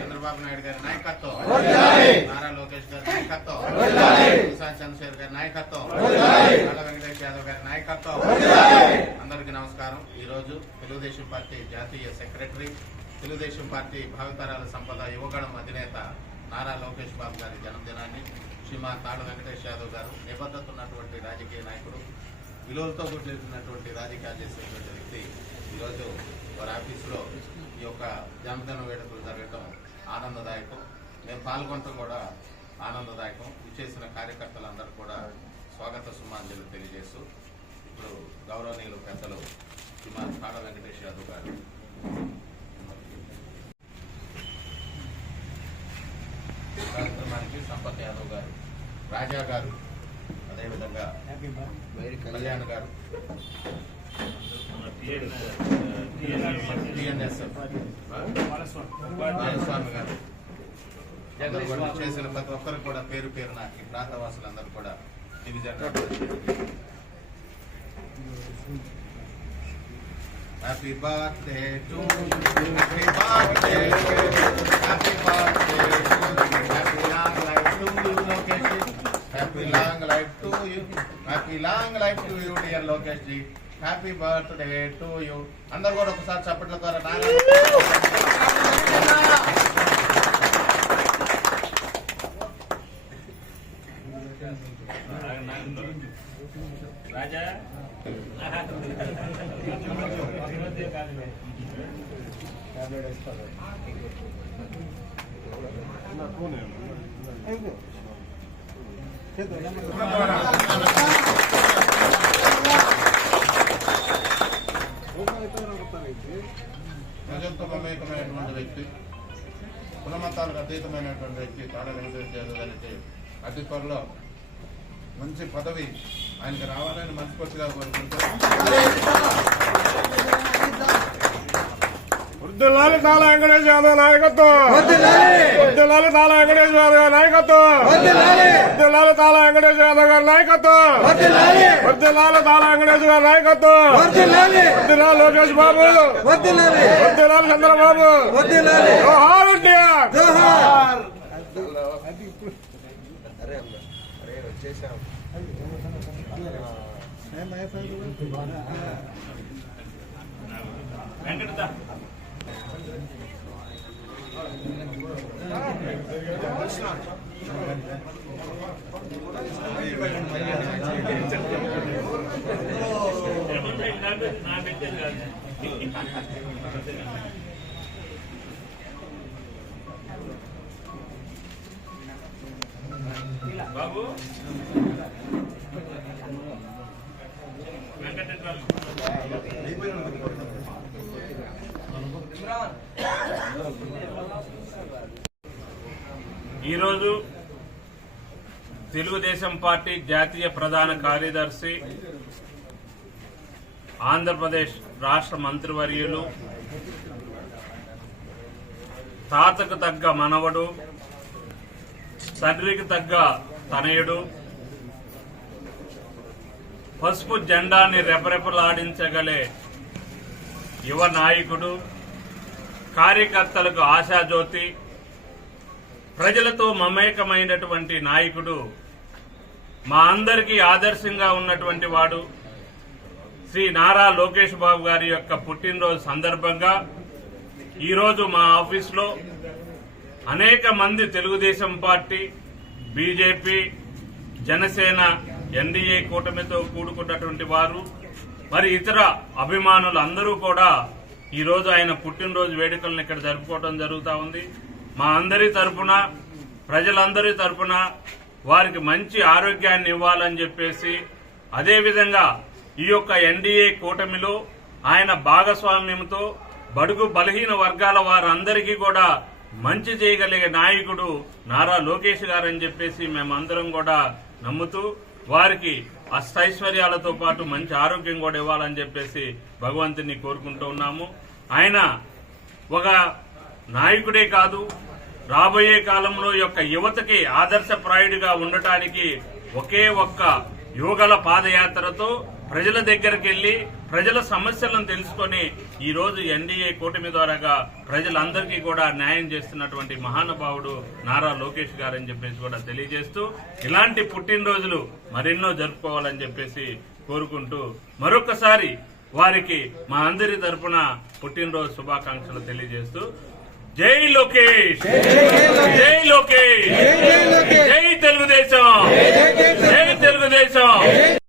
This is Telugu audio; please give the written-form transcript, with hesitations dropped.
చంద్రబాబు నాయుడు గారి నాయకత్వం, నారా లోకేష్ గారి నాయకత్వం, ప్రసాద్ చంద్రశేఖర్ గారి నాయకత్వం, నల్ల వెంకటేష్ యాదవ్ గారి నాయకత్వం. అందరికీ నమస్కారం. ఈ రోజు తెలుగుదేశం పార్టీ జాతీయ సెక్రటరీ, తెలుగుదేశం పార్టీ భావితరాల సంపద యువగణం అధినేత నారా లోకేష్ బాబు గారి జన్మదినాన్ని శ్రీమాన్ తాళ్ళ వెంకటేష్ యాదవ్ గారు నిబద్ధత ఉన్నటువంటి రాజకీయ నాయకుడు, విలువలతో కూడినటువంటి రాజకీయాలు చేసేటువంటి వ్యక్తి ఈరోజు వారి ఆఫీసులో ఈ యొక్క జన్మదిన వేడుకలు జరగడం ఆనందదాయకం. మేము పాల్గొనడం కూడా ఆనందదాయకం. విచ్చేసిన కార్యకర్తలందరూ కూడా స్వాగత సుమాంజలు తెలియజేస్తూ ఇప్పుడు గౌరవనీయులు పెద్దలు శ్రీమాన్ తాళ్ళ వెంకటేష్ యాదవ్ గారు కార్యక్రమానికి సంపత్ యాదవ్ గారు, రాజా గారు, అదేవిధంగా కళ్యాణ్ గారు, టిఎన్ఎస్ఎఫ్ బాలస్వామి గారు చేసిన ప్రతి ఒక్కరు కూడా పేరు పేరున ఈ ప్రాంతవాసులందరూ కూడా division happy birthday to happy birthday happy birthday happy long life to you Lokesh ji, happy long life to you, happy long life to you dear Lokesh ji, happy birthday to you. అందరూ కూడా ఒకసారి చప్పట్ల ద్వారా రాజా ప్రజలతో మమేకమైనటువంటి వ్యక్తి, కులమతాలకు అతీతమైనటువంటి వ్యక్తి తాళ్ళ వెంకటేష్ యాదవ్ గారికి అతి త్వరలో మంచి పదవి ఆయనకి రావాలని మనస్ఫూర్తిగా కోరుకుంటున్నాం. వర్ధిల్లాలి తాళ్ళ వెంకటేష్ యాదవ్ నాయకత్వం, వర్ధిల్లాలి తాళ్ళ వెంకటేష్ యాదవ్ గారి నాయకత్వం, వర్ధిల్లాలి తాళ్ళ వెంకటేష్ యాదవ్ గారి నాయకత్వం, వర్ధిల్లాలి తాళ్ళ వెంకటేష్ గారి నాయకత్వం, వర్ధిల్లాలి లోకేష్ బాబు, వర్ధిల్లాలి చంద్రబాబు, జోహార్ ఎన్టీఆర్, జోహార్. బాబు ఈరోజు తెలుగుదేశం పార్టీ జాతీయ ప్రధాన కార్యదర్శి, ఆంధ్రప్రదేశ్ రాష్ట్ర మంత్రివర్యులు, తాతకు తగ్గ మనవడు, తండ్రికి తగ్గ తనయుడు, పసుపు జెండాని రెపరెపలాడించగలే యువ నాయకుడు, కార్యకర్తలకు ఆశాజ్యోతి, ప్రజలతో మమేకమైనటువంటి నాయకుడు, మా అందరికీ ఆదర్శంగా ఉన్నటువంటి వాడు శ్రీ నారా లోకేష్ బాబు గారి యొక్క పుట్టినరోజు సందర్భంగా ఈరోజు మా ఆఫీసులో అనేక మంది Telugu Desam party, BJP, Janasena, NDA కూటమితో కూడుకున్నటువంటి వారు, మరి ఇతర అభిమానులు అందరూ కూడా ఈరోజు ఆయన పుట్టినరోజు వేడుకలను ఇక్కడ జరుపుకోవడం జరుగుతూ ఉంది. మా అందరి తరపున, ప్రజలందరి తరపున వారికి మంచి ఆరోగ్యాన్ని ఇవ్వాలని చెప్పేసి, అదేవిధంగా ఈ యొక్క ఎన్డీఏ కూటమిలో ఆయన భాగస్వామ్యంతో బడుగు బలహీన వర్గాల వారందరికీ కూడా మంచి చేయగలిగే నాయకుడు నారా లోకేష్ గారని చెప్పేసి మేమందరం కూడా నమ్ముతూ వారికి అష్టైశ్వర్యాలతో పాటు మంచి ఆరోగ్యం కూడా ఇవ్వాలని చెప్పేసి భగవంతుని కోరుకుంటూ ఉన్నాము. ఆయన ఒక నాయకుడే కాదు, రాబోయే కాలంలో యొక్క యువతకి ఆదర్శప్రాయుడిగా ఉండటానికి ఒకే ఒక్క యువగల పాదయాత్రతో ప్రజల దగ్గరికి వెళ్లి ప్రజల సమస్యలను తెలుసుకొని ఈ రోజు ఎన్డీఏ కూటమి ద్వారాగా ప్రజలందరికీ కూడా న్యాయం చేస్తున్నటువంటి మహానుభావుడు నారా లోకేష్ గారని చెప్పేసి కూడా తెలియజేస్తూ ఇలాంటి పుట్టినరోజులు మరెన్నో జరుపుకోవాలని చెప్పేసి కోరుకుంటూ మరొకసారి వారికి మా అందరి తరపున పుట్టినరోజు శుభాకాంక్షలు తెలియజేస్తూ జై లోకేష్, జై లోకేష్, జై తెలుగుదేశం, జై తెలుగుదేశం.